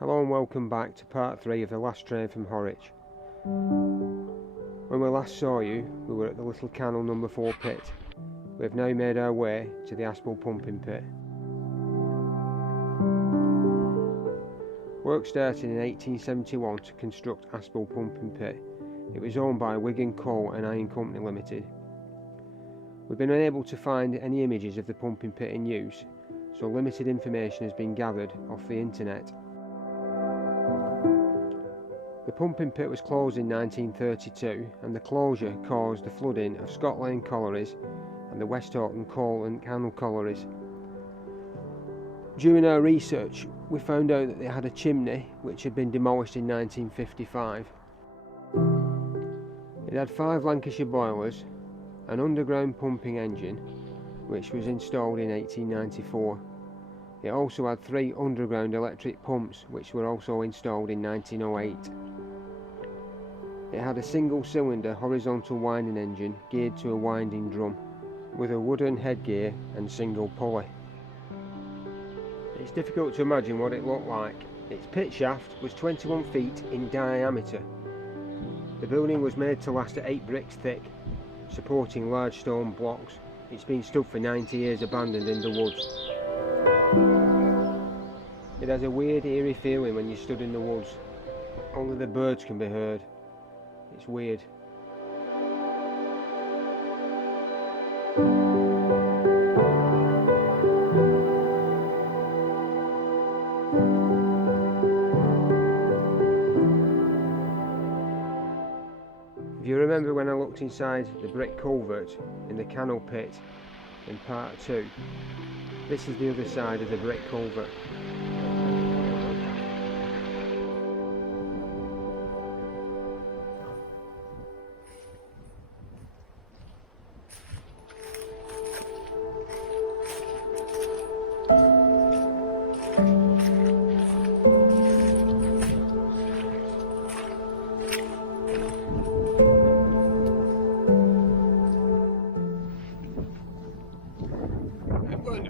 Hello and welcome back to part 3 of the last train from Horwich. When we last saw you, we were at the little canal number 4 pit. We have now made our way to the Aspull Pumping pit. Work started in 1871 to construct Aspull Pumping pit. It was owned by Wigan Coal and Iron Company Limited. We've been unable to find any images of the pumping pit in use, so limited information has been gathered off the internet. The pumping pit was closed in 1932, and the closure caused the flooding of Scott Lane collieries and the West Horton coal and canal collieries. During our research, we found out that they had a chimney which had been demolished in 1955. It had 5 Lancashire boilers, an underground pumping engine which was installed in 1894. It also had 3 underground electric pumps which were also installed in 1908. It had a single cylinder horizontal winding engine geared to a winding drum with a wooden headgear and single pulley. It's difficult to imagine what it looked like. Its pit shaft was 21 feet in diameter. The building was made to last at 8 bricks thick, supporting large stone blocks. It's been stood for 90 years abandoned in the woods. It has a weird eerie feeling when you stood in the woods. Only the birds can be heard. It's weird. If you remember when I looked inside the brick culvert in the canal pit in part 2, this is the other side of the brick culvert.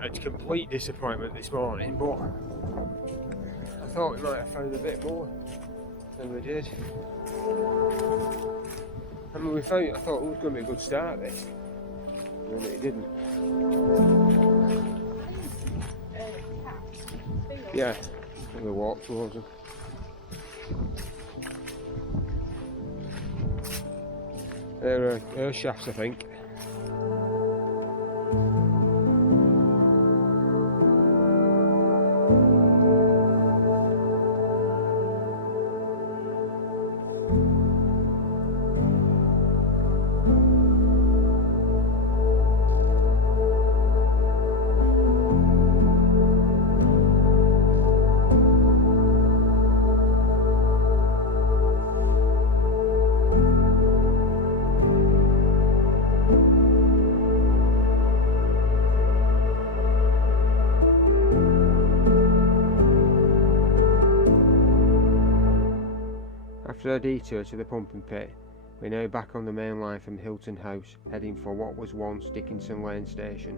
It's complete disappointment this morning, but I thought we might have found a bit more than we did. I mean, I thought it was going to be a good start, this, and then it didn't. Yeah, we walked towards them. They're air shafts, I think. After a detour to the pumping pit, we're now back on the main line from Hilton House, heading for what was once Dicconson Lane Station.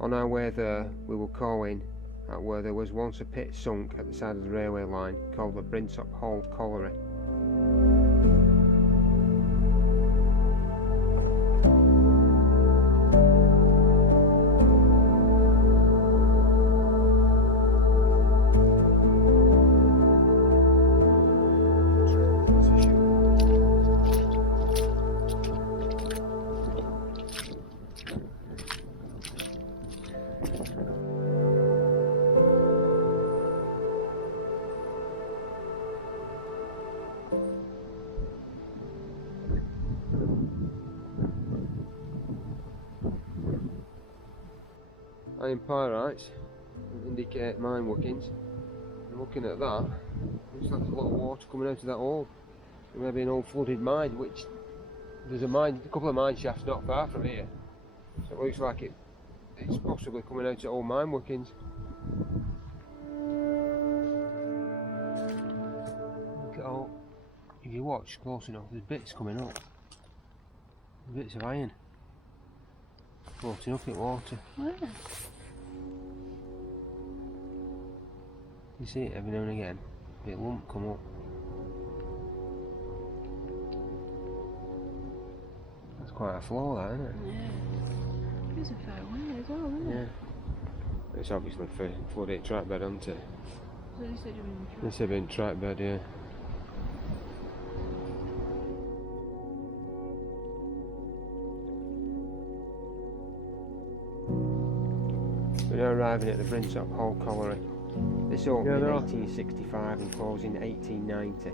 On our way there, we will call in at where there was once a pit sunk at the side of the railway line called the Brintop Hall Colliery. Iron pyrites indicate mine workings, and looking at that, looks like there's a lot of water coming out of that hole. It may be an old flooded mine, which there's a couple of mine shafts not far from here, so it looks like it's possibly coming out of old mine workings. Look at all, if you watch close enough, there's bits coming up, bits of iron floating up in water. Where? You see it every now and again, a lump come up. That's quite a floor, that, isn't it? Yeah. It's a fair way as well, isn't it? Yeah. It's obviously for flooded track bed, isn't it? So they said you're in the track. This has been track bed, yeah. We're now arriving at the Brintop Hall Colliery. This opened in 1865 and closed in 1890.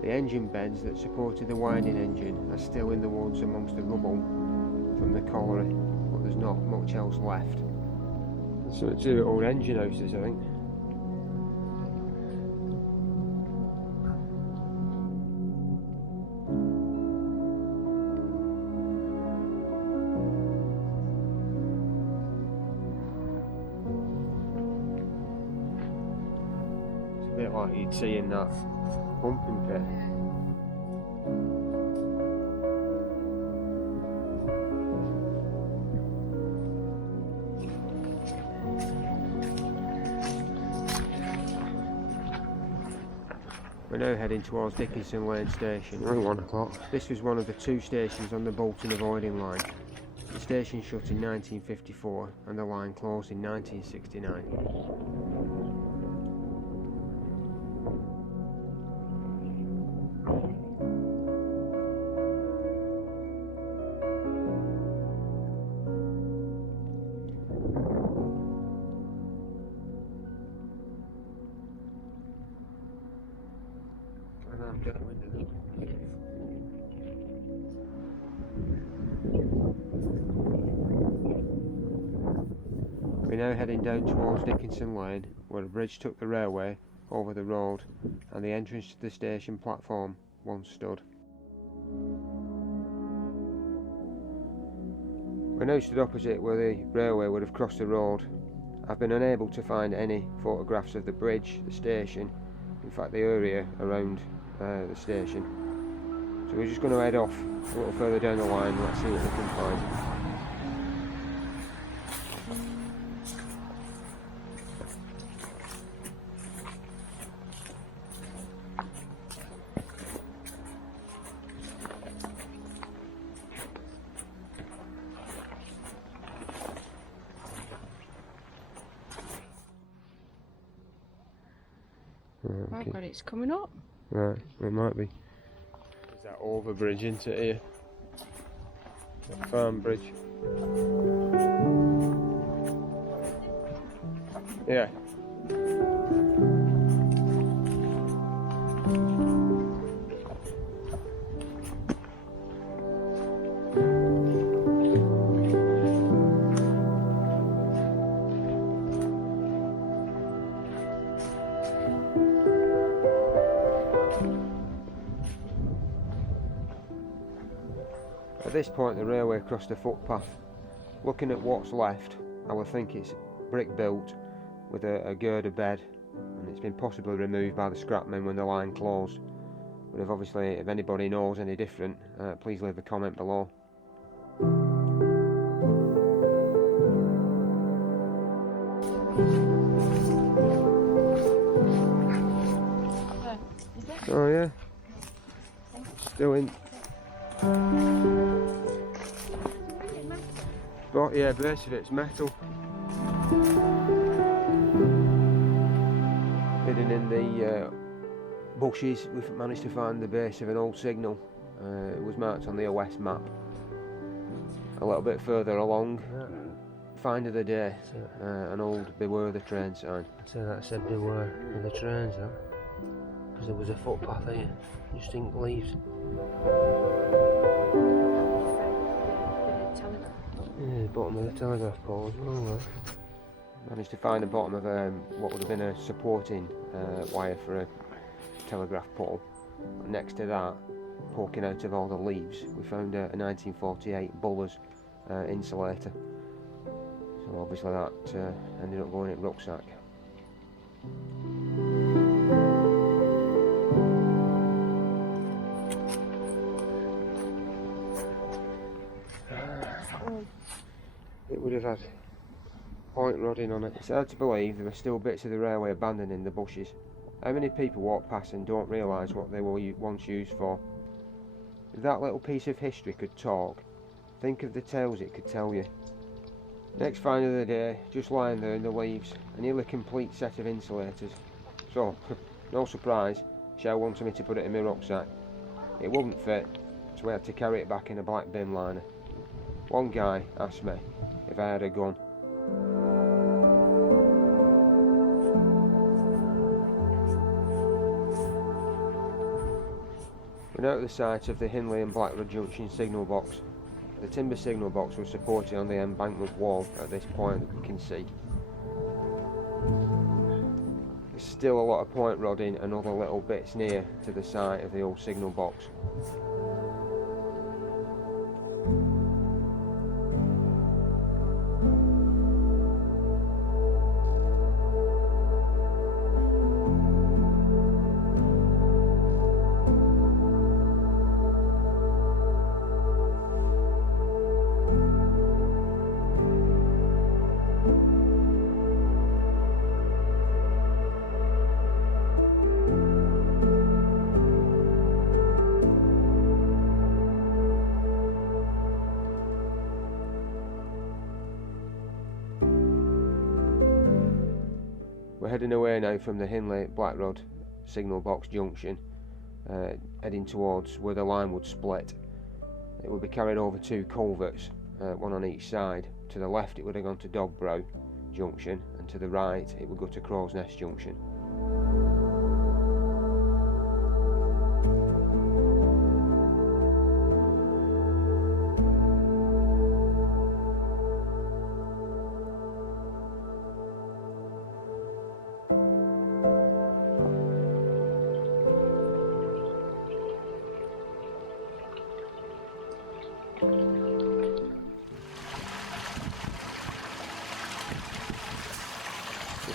The engine beds that supported the winding engine are still in the woods amongst the rubble from the colliery, but there's not much else left. So it's two old engine houses, I think. It's a bit like you'd see in that pumping pit. We're now heading towards Dicconson Lane Station. Only 1 o'clock. This was one of the 2 stations on the Bolton avoiding line. The station shut in 1954 and the line closed in 1969. We're now heading down towards Dicconson Lane, where a bridge took the railway over the road and the entrance to the station platform once stood. We're now stood opposite where the railway would have crossed the road. I've been unable to find any photographs of the bridge, the station, in fact the area around the station. So we're just going to head off a little further down the line, let's see what we can find. I've got it's coming up. Right, it might be. Is that overbridge into here? That farm bridge. Yeah. At this point the railway crossed a footpath. Looking at what's left, I would think it's brick built with a girder bed, and it's been possibly removed by the scrapmen when the line closed. But if anybody knows any different, please leave a comment below. Oh yeah, still in. But yeah, base of it's metal. Hidden in the bushes, we've managed to find the base of an old signal. It was marked on the OS map. A little bit further along, find of the day, an old beware the train sign. So that said beware of the trains, huh? Because there was a footpath here, just in leaves. Yeah, bottom of the telegraph pole as well. Managed to find the bottom of what would have been a supporting wire for a telegraph pole. And next to that, poking out of all the leaves, we found a 1948 Buller's insulator. So obviously that ended up going in rucksack. It would have had point rodding on it. It's hard to believe there are still bits of the railway abandoned in the bushes. How many people walk past and don't realise what they were once used for? If that little piece of history could talk, think of the tales it could tell you. Next find of the day, just lying there in the leaves, a nearly complete set of insulators. So, no surprise, Shell wanted me to put it in my rucksack. It wouldn't fit, so we had to carry it back in a black bin liner. One guy asked me if I had a gun. We're now at the site of the Hindley and Blackrock Junction signal box. The timber signal box was supported on the embankment wall at this point that we can see. There's still a lot of point rodding and other little bits near to the site of the old signal box. We're heading away now from the Hindley Blackrock signal box junction, heading towards where the line would split. It would be carried over two culverts, one on each side. To the left it would have gone to Dobb junction, and to the right it would go to Crow's Nest junction.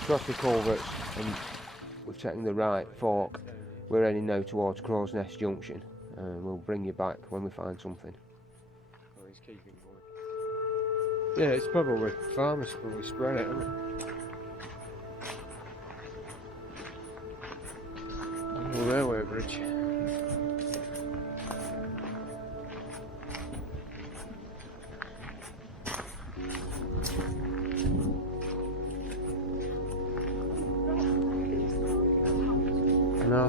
Across the culverts and we've taken the right fork. We're heading now towards Crow's Nest junction, and we'll bring you back when we find something. Oh, he's keeping going. Yeah, it's probably farmers probably spread it, isn't it? The railway bridge. No.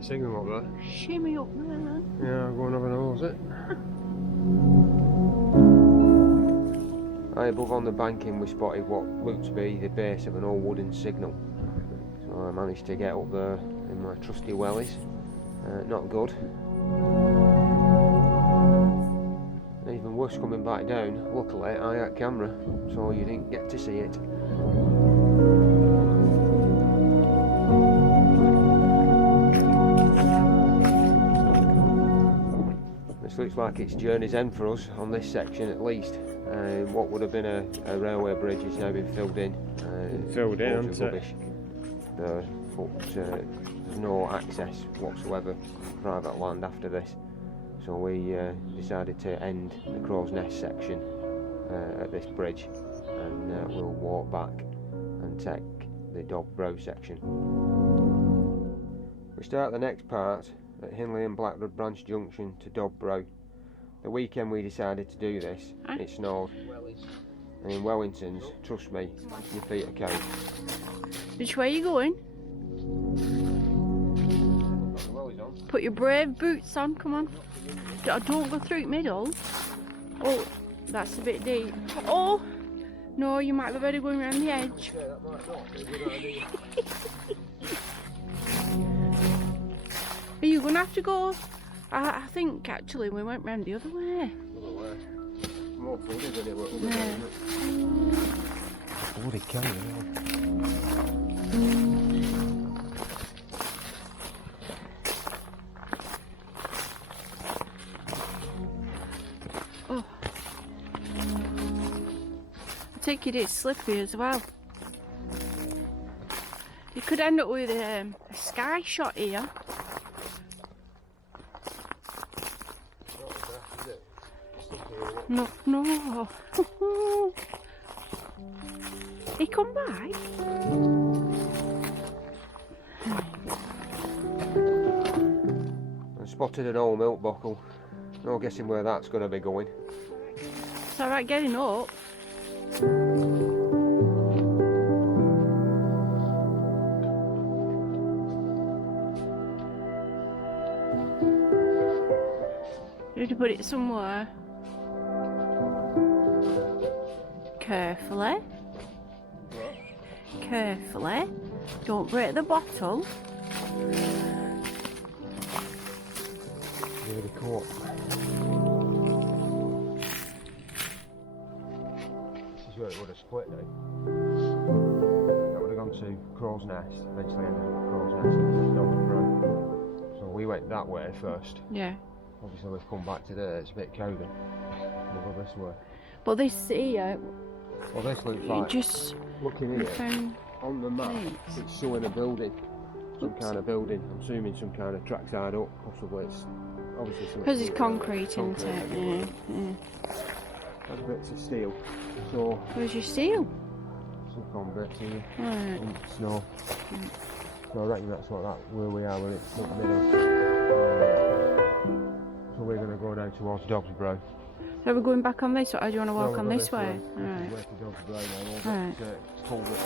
Signal up there. Shimmy up there, man. Yeah, I'll go and have a nose at it. High above on the banking we spotted what looked to be the base of an old wooden signal. So I managed to get up there in my trusty wellies. Not good. And even worse coming back down. Luckily I had camera, so you didn't get to see it. Looks like it's journey's end for us on this section at least. What would have been a railway bridge has now been filled in. Filled in, hasn't it? Rubbish there, but there's no access whatsoever to private land after this. So we decided to end the Crow's Nest section at this bridge, and we'll walk back and take the Dobb section. We start the next part at Hindley and Blackrock Branch Junction to Dobb. The weekend we decided to do this, it snowed. And in Wellingtons, trust me, your feet are cold. Which way are you going? Put your brave boots on, come on. Don't go through the middle. Oh, that's a bit deep. Oh, No, you might be better going around the edge. Yeah, that might not be a good idea. Are you going to have to go? I think actually we went round the other way. Other way. More fun, isn't it? What we're Yeah. doing? Bloody carry Oh. I take it it's slippery as well. You could end up with a sky shot here. No, no. He come back. I spotted an old milk bottle. No guessing where that's going to be going. It's alright getting up. You need to put it somewhere. Carefully. Carefully. Don't break the bottle. Really caught. This is where it would have split now. That would have gone to Crow's Nest, eventually ended up at Crow's Nest and Dobbs Brow. So we went that way first. Yeah. Obviously we've come back to there, it's a bit crowded. We'll go this way. But this here, Well, this looks it like, just looking here, found on the map, plates. it's showing a building. Some kind of building. I'm assuming some kind of trackside up, possibly. It's obviously something. Because it's concrete, isn't it? everywhere. Yeah. That's bits of steel. So, Where's your steel? some con bits here. Right. And snow. So I reckon that's what where we are when it's up middle. So we're going to go down towards Dobbs Brow. So we're going back on this, or do you want to walk No, on we'll go this way? This Alright. is way to Dobbs Brow now. Right. Culvert.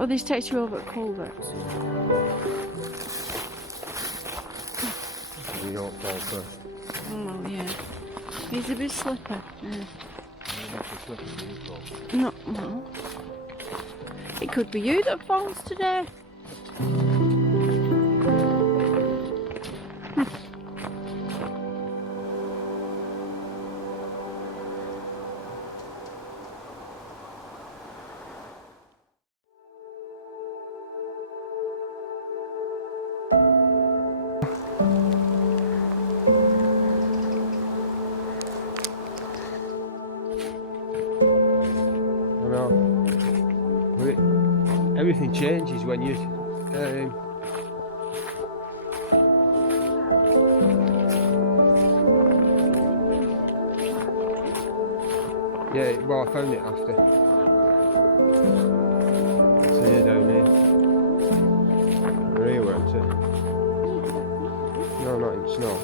Oh, this takes you over at culverts. We don't fall first. Oh, yeah. He's a bit slipper. Yeah. That's the slippery you call. No, no. It could be you that falls today. Everything changes when you yeah, well I found it after. It's here down here. We're here, weren't it? No, not in snow.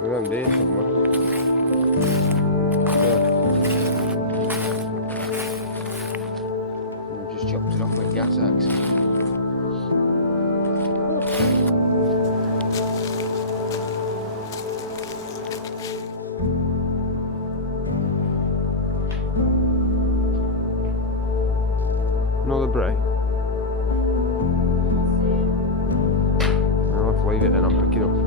We're around here somewhere. Chopped it off with gas axe. Another break. I'll have to leave it then, I'm picking up.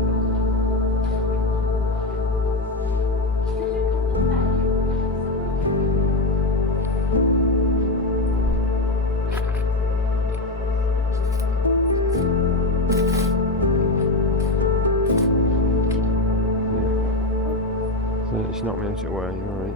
It's not meant to wear, you're alright.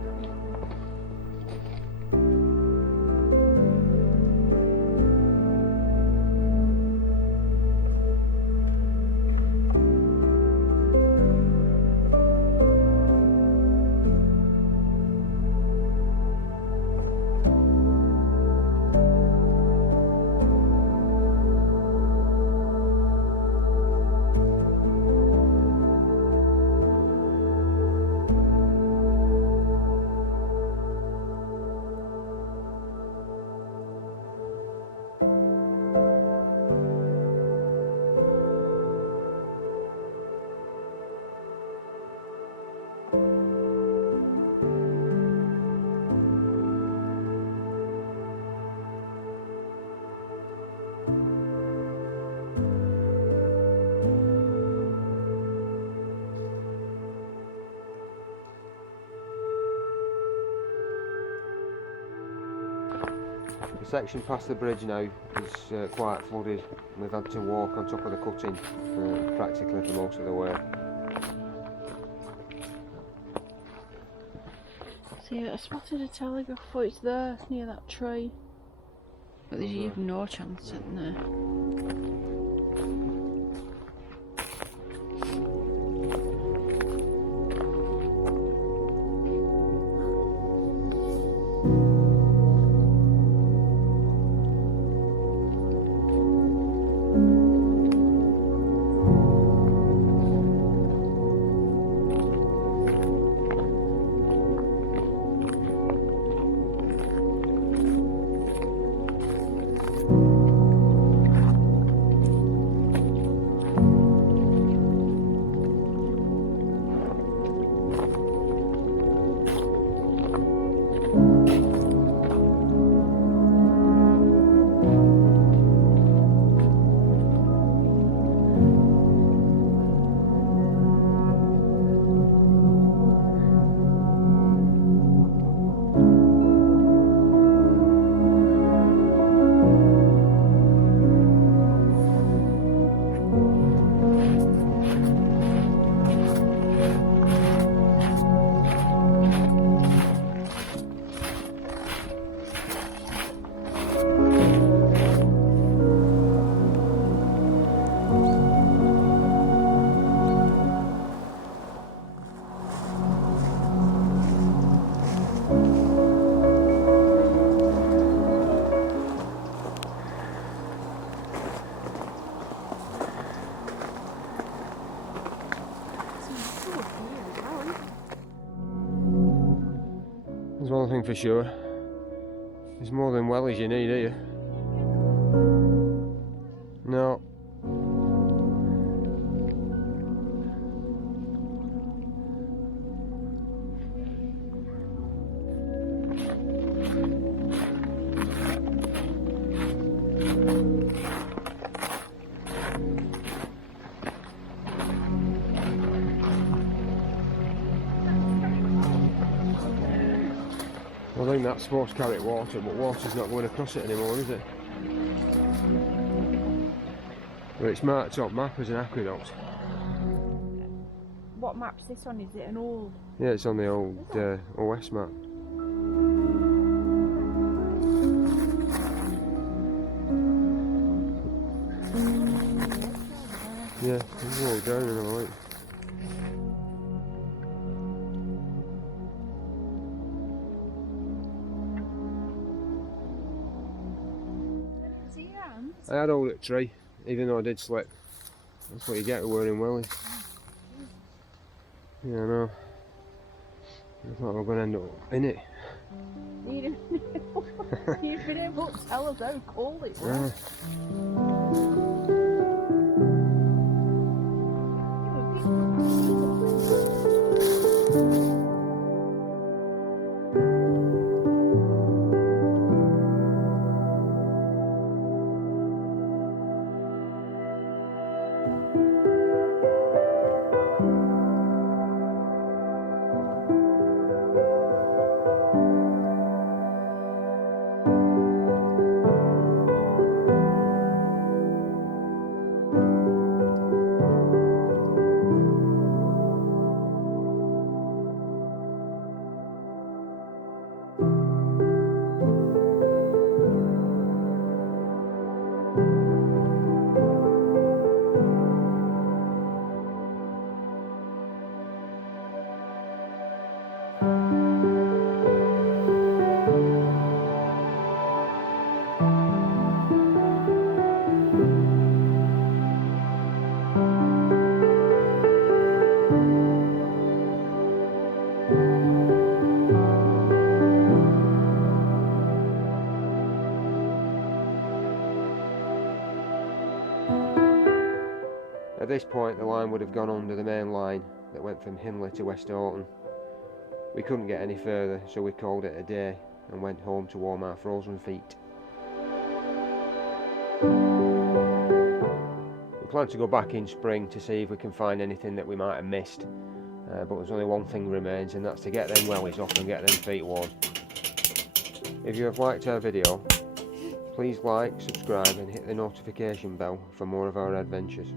The section past the bridge now is quite flooded. We've had to walk on top of the cutting practically for most of the way. See, I spotted a telegraph post there near that tree. But there's even no chance sitting there. There's one thing for sure, there's more than wellies you need here. No. I think that's supposed to carry water, but water's not going across it anymore, is it? Well, it's marked up map as an aqueduct. What map's this on? Is it an old? Yeah, it's on the old OS map. Yeah, we'll walk down in a minute. I had hold of the tree, even though I did slip. That's what you get with wearing wellies. Yeah, I know. I thought we were going to end up in it. You've been able to tell us how cold it was. At this point the line would have gone under the main line that went from Himley to West Horton. We couldn't get any further, so we called it a day and went home to warm our frozen feet. We plan to go back in spring to see if we can find anything that we might have missed, but there's only one thing remains, and that's to get them wellies off and get them feet warm. If you have liked our video, Please like, subscribe and hit the notification bell for more of our adventures.